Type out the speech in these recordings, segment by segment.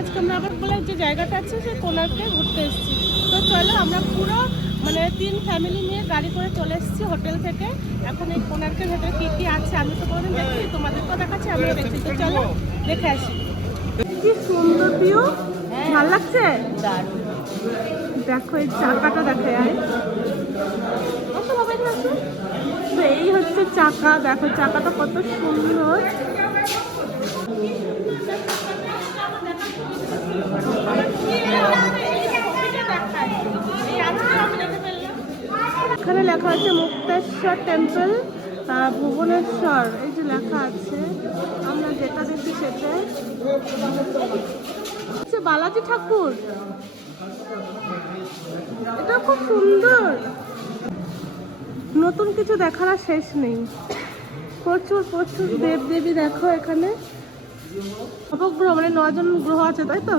আজকে আমরা আবার বলে যে জায়গাটা আছে, সেই কোনার্কে ঘুরতে এসেছি। তো চলো আমরা পুরো মানে তিন ফ্যামিলি নিয়ে গাড়ি করে চলে এসেছি হোটেল থেকে। এখন এই কোনার্কের ভেতরে কী কী আছে আমি তো কোনোদিন দেখি তোমাদেরকেও দেখাচ্ছি, আমিও দেখছি। তো চলো দেখে আসি। কি সুন্দর ভিউ ভালো লাগছে? দেখো, এই চাকাটা দেখে আয় তো এই হচ্ছে চাকা, দেখো, চাকাটা কত সুন্দর। এখানে লেখা আছে মুক্তেশ্বর টেম্পল ভুবনেশ্বর। এই যে লেখা আছে, আমরা যেটা দেখি সেটা বালাজি ঠাকুর। এটা খুব সুন্দর। নতুন কিছু দেখার শেষ নেই। প্রচুর প্রচুর দেব দেবী দেখো এখানে। নবগ্রহ মানে নজন গ্রহ আছে তাই তো?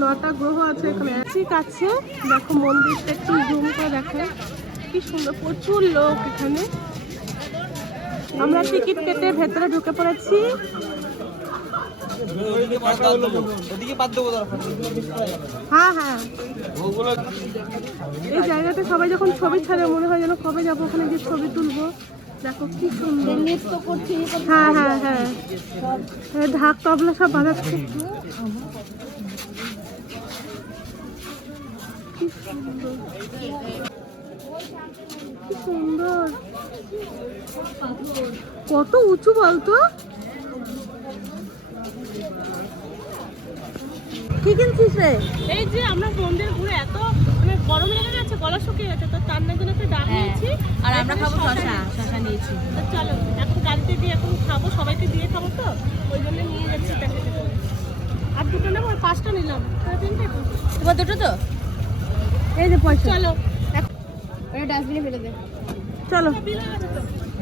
নটা গ্রহ আছে এখানে। ঠিক আছে দেখো মন্দিরটা একটু জুম করে দেখে। কি সুন্দর প্রচুর লোক এখানে। আমরা টিকিট কেটে ভেতরে ঢুকে পড়েছি। হ্যাঁ হ্যাঁ। এই জায়গাতে সবাই যখন ছবি ছাড়ে মনে হয় যেন কবে যাব ওখানে গিয়ে ছবি তুলবো। হ্যাঁ হ্যাঁ হ্যাঁ। সব সুন্দর। কত উঁচু বলতো কি কিনছিস রে? এই যে আমরা মন্দির ঘুরে এত গরম লেগে গেছে গলা শুকিয়ে গেছে তো তার জন্য একটা ডাব নিয়েছি। আর আমরা খাব শশা শশা নিয়েছি। তো চলো এখন গাড়িতে দিয়ে এখন খাব সবাইকে দিয়ে খাব তো ওই জন্য নিয়ে যাচ্ছি আর দুটো নেব পাঁচটা নিলাম। তিনটে তোমার দুটো তো? এই যে পয়সা। চলো। ওটা ডাস্টবিনে ফেলে দে। চলো।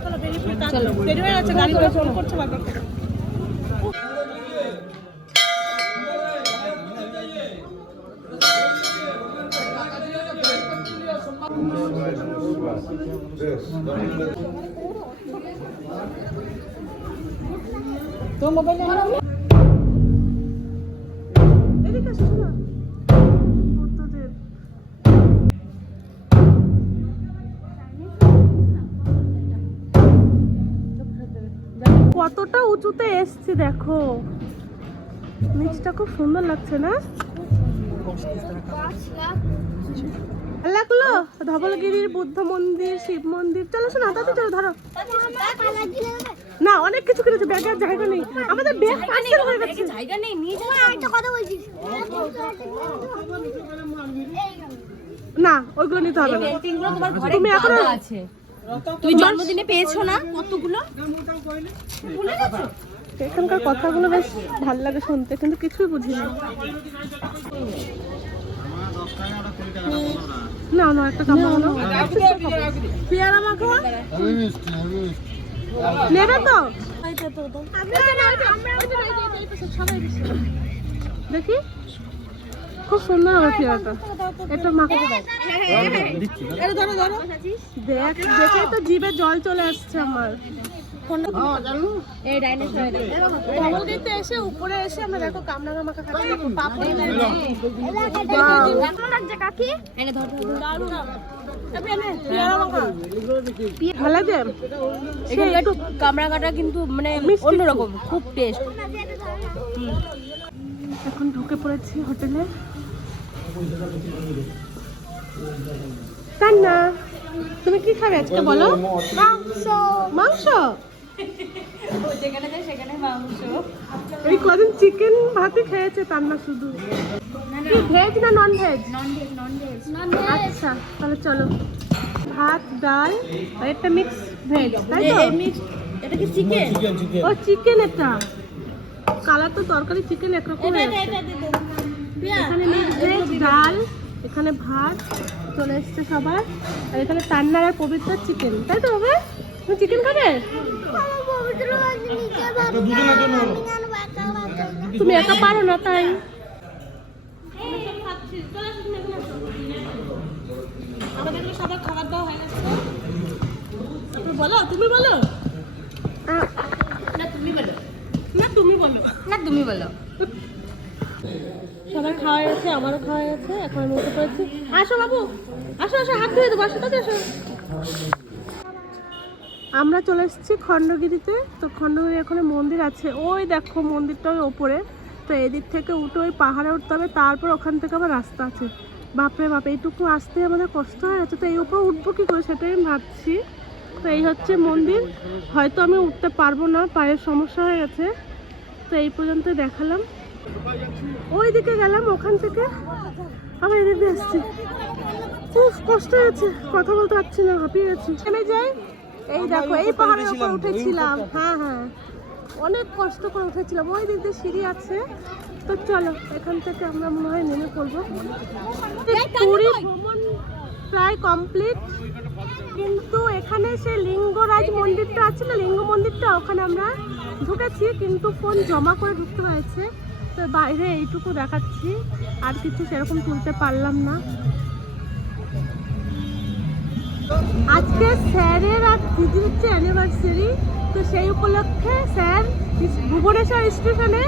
চলো বেরিয়ে চলো। বেরিয়ে গেছে গাড়ি করে ফোন করছে বারবার আসো, শোনো। কতটা উঁচুতে এসছি দেখো নিচটা খুব সুন্দর লাগছে না লাগল? ধবলগিরির বুদ্ধ মন্দির শিব মন্দির। চলো শোনো তাতে চলো ধরো। না অনেক কিছু কিনেছে ব্যাগের জায়গা নেই। আমাদের ব্যাগ পার্সেল হয়ে গেছে জায়গা নেই নিয়ে যাও একটা কথা বলছিস না ওইগুলো নিতে হবে না। পেন্টিংগুলো তোমার ঘরে তুমি এখনো- আছে তুমি জন্মদিনে পেয়েছ না কতগুলো? ভুলে গেছো এখানকার কথাগুলো বেশ ভালো লাগে শুনতে কিন্তু কিছুই বুঝি না না না একটা পেয়ারা মাখো? নেবে তো? দেখি। খুব সুন্দর হবে পেয়ারাটা। এটা মাখো। এটা ধরো ধরো দেখ দেখে তো জিভে জল চলে আসছে আমার। এই ডাইনোসর এসে উপরে এসে আমরা দেখো কামরাঙা মাখা খাচ্ছি। পাপড়ি লাগছে কাকি এনে ধর ধর, ধর। ভালো লাগে এখানে একটু কামরাঙাটা কিন্তু মানে মিষ্টি অন্যরকম খুব টেস্ট এখন ঢুকে পড়েছি হোটেলে। তুমি কি খাবে আজকে বলো? মাংস। মাংস? যেখানে যায় সেখানে মাংস। এই কদিন চিকেন ভাতই খেয়েছে তান্না শুধু। ভেজ না। Non veg non veg non veg আচ্ছা তাহলে চলো। ভাত ডাল আর একটা মিক্স ভেজ তাই তো? এটা কি চিকেন ও চিকেন এটা। কালার তো তরকারি চিকেন একরকম এখানে মিক্স ভেজ ডাল এখানে ভাত চলে এসছে সবার। আর এখানে তান্নার আর পবিত্র চিকেন তাই তো বাবা তুমি চিকেন খাবে? তুমি একা পারো না তাই। আমাদের সবার খাবার দাওয়া হয়ে গেছে বলো তুমি বলো না তুমি বলো। না তুমি বলো। না তুমি বলো সবাই খাওয়া গেছে আমারও খাওয়া গেছে এখন আমি উঠে পড়েছি। আসো বাবু আসো আসো হাত ধুয়ে দেবো আসো তাতে আসো। আমরা চলে এসেছি খণ্ডগিরিতে। তো খণ্ডগিরি এখানে মন্দির আছে। ওই দেখো মন্দিরটা ওই ওপরে। তো এদিক থেকে উঠে ওই পাহাড়ে উঠতে হবে, তারপর ওখান থেকে আবার রাস্তা আছে। বাপরে বাপ, এইটুকু আসতে আমাদের কষ্ট হয়ে যাচ্ছে তো এই উপরে উঠবো কী করে সেটাই আমি ভাবছি। তো এই হচ্ছে মন্দির। হয়তো আমি উঠতে পারব না, পায়ের সমস্যা হয়ে গেছে। তো এই পর্যন্ত দেখালাম। ওই দিকে গেলাম ওখান থেকে। আবার এদিকে আসছি। উফ, কষ্ট হয়েছে। কথা বলতে পারছি না, হাঁপিয়ে গেছি। এখানে যাই। এই দেখো এই পাহাড়ের উপর উঠেছিলাম। হ্যাঁ হ্যাঁ। অনেক কষ্ট করে উঠেছিলাম। ওই দিক দিয়ে সিঁড়ি আছে। তো চলো এখান থেকে আমরা মনে হয় নেমে পড়ব। পুরী ভ্রমণ প্রায় কমপ্লিট। কিন্তু এখানে সে লিঙ্গরাজ মন্দিরটা আছে না? লিঙ্গ মন্দিরটা ওখানে আমরা ঢুকেছি কিন্তু ফোন জমা করে ঢুকতে হয়েছে। তো বাইরে এইটুকু দেখাচ্ছি। আর কিছু সেরকম তুলতে পারলাম না। আজকে স্যারের আর উপলক্ষে স্যার ভুবনেশ্বর স্টেশনে।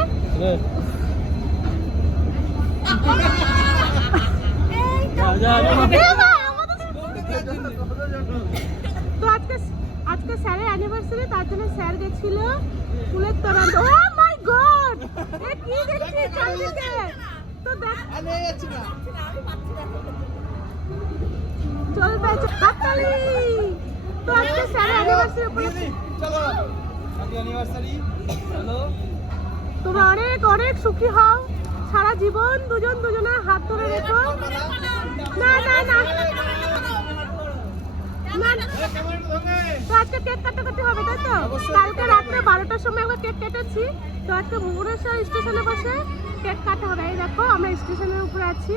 তো আজকে আজকে স্যারের অ্যানিভার্সারি তার জন্য স্যার গেছিল ফুলের তোরণ ও মাই গড! এ কি দেখছি চারদিকে? তো দেখ হাততালি! তো আজকে স্যারের অ্যানিভার্সারি উপলক্ষে চলো। তোমরা অনেক অনেক সুখী হও সারা জীবন দুজন দুজনের হাত ধরে রেখো না না না। তো আজকে কেক কাটাকাটি হবে তাই তো কালকে রাত্রে বারোটার সময় একবার কেক কেটেছি তো আজকে ভুবনেশ্বর স্টেশনে বসে কেক কাটা হবে এই দেখো আমরা স্টেশনের উপরে আছি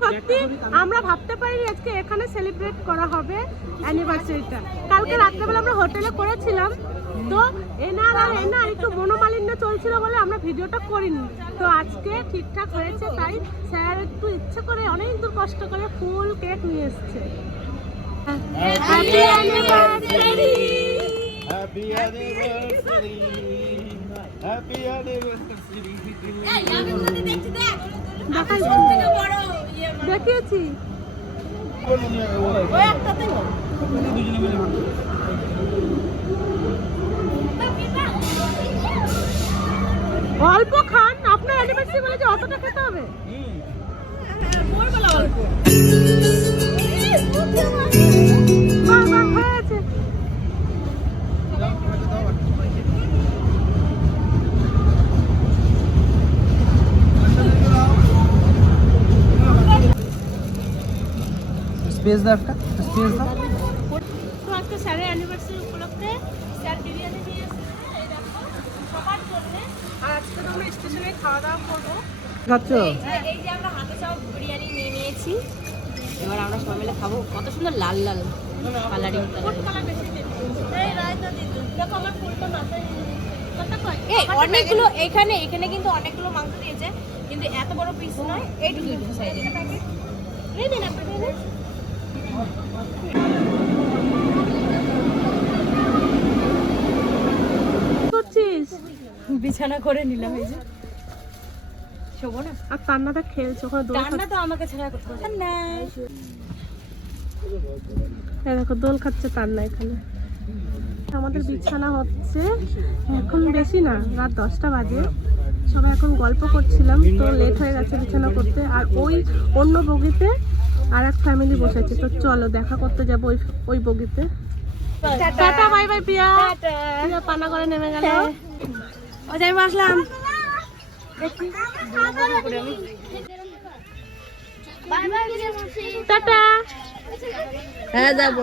সত্যি আমরা ভাবতে পারিনি আজকে এখানে সেলিব্রেট করা হবে অ্যানিভার্সারিটা কালকে রাত্রেবেলা আমরা হোটেলে করেছিলাম। তো এনার আর এনার একটু মনোমালিন্য চলছিল বলে আমরা ভিডিওটা করিনি। তো আজকে ঠিকঠাক হয়েছে, তাই স্যার একটু ইচ্ছে করে অনেক দূর কষ্ট করে ফুল কেক নিয়ে এসছে। দেখিয়েছি। দুজনে মিলে অল্প খান আপনার অ্যানিভার্সারি বলে যে অতটা খেতে হবে। বাহ বাহ হয়েছে স্পেস দাও একটা স্পেস দাও। তো আজকে স্যারের অ্যানিভার্সারি উপলক্ষে স্যার বিরিয়ানি নিয়ে এসেছে এই দেখো সবার জন্য। আর আজকে তো আমরা স্টেশনে খাওয়া দাওয়া করব। খাচ্ছ? এই যে আমরা হাতে সব বিরিয়ানি নিয়ে নিয়েছি। এবার আমরা সবাই মিলে খাব। কত সুন্দর লাল লাল কালারিং এই রায়তা দিন দেখো আমার ফুলটা মাথায় এই অনেকগুলো এখানে এখানে কিন্তু অনেকগুলো মাংস দিয়েছে কিন্তু এত বড় পিস নয় এইটুকু সাইজের করছিস? বিছানা করে নিলাম এই যে। শোবো না? আর তান্নাটা খেলছে ওখানে দোল রান্না তো আমাকে ছাড়া করতে না। দেখো দোল খাচ্ছে তান্না এখানে। আমাদের বিছানা হচ্ছে এখন বেশি না রাত দশটা বাজে। সবাই এখন গল্প করছিলাম তো লেট হয়ে গেছে বিছানা করতে। আর ওই অন্য বগিতে আর এক ফ্যামিলি বসেছে তো চলো দেখা করতে যাব ওই ওই বগিতে। টাটা বাই বাই পিয়া পিয়া পানা করে নেমে গেল। ও যাই আসলাম। Bye bye tata. হ্যাঁ যাব।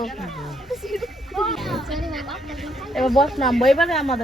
এবার বস নামবো। এবারে আমাদের